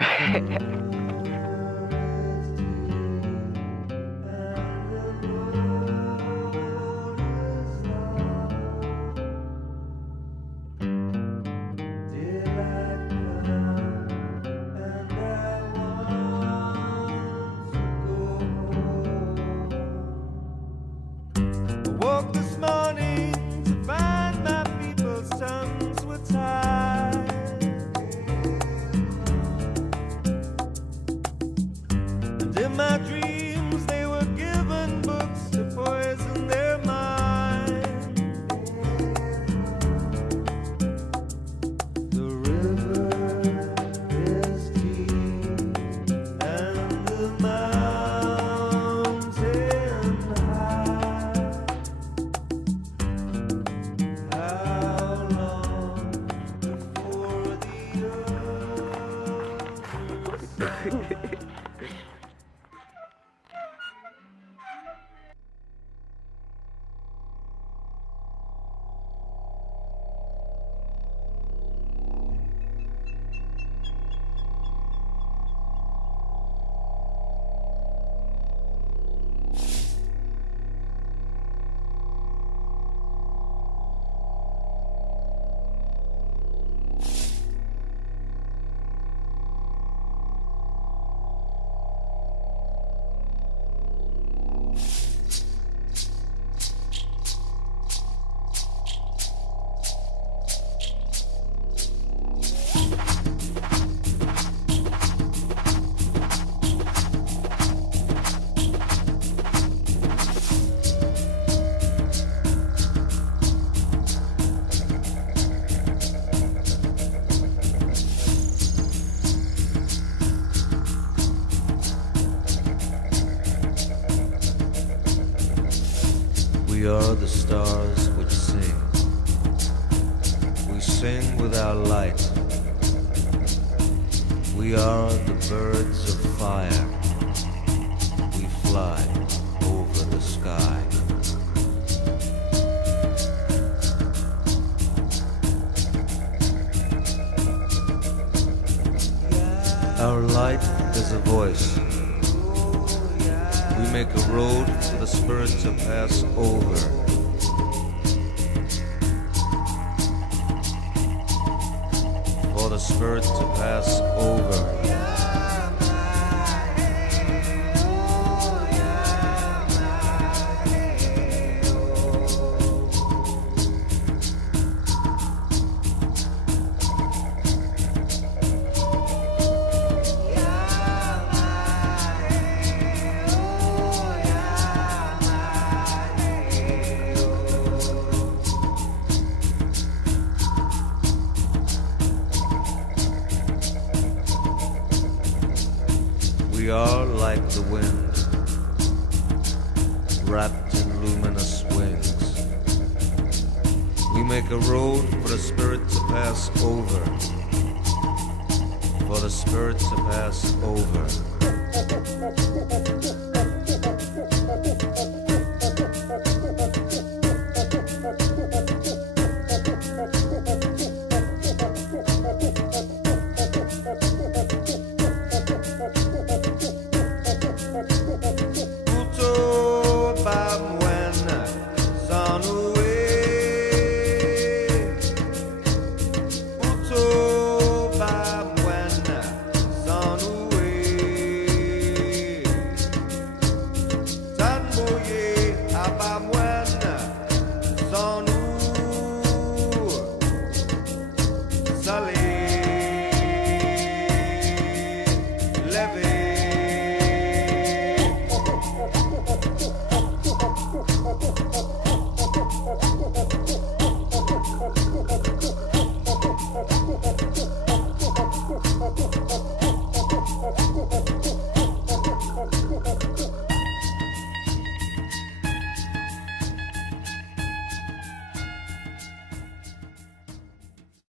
Woke this morning to find my people's tongues were tied. And in my dreams they were given books to poison their mind. The river is deep and the mountain high. How long before the earth We are the stars which sing. We sing with our light. We are the birds of fire. We fly over the sky. Our light is a voice. We make a road for the spirit to pass over. For the spirit to pass over. We are like the wind, wrapped in luminous wings. We make a road for the spirit to pass over, for the spirit to pass over.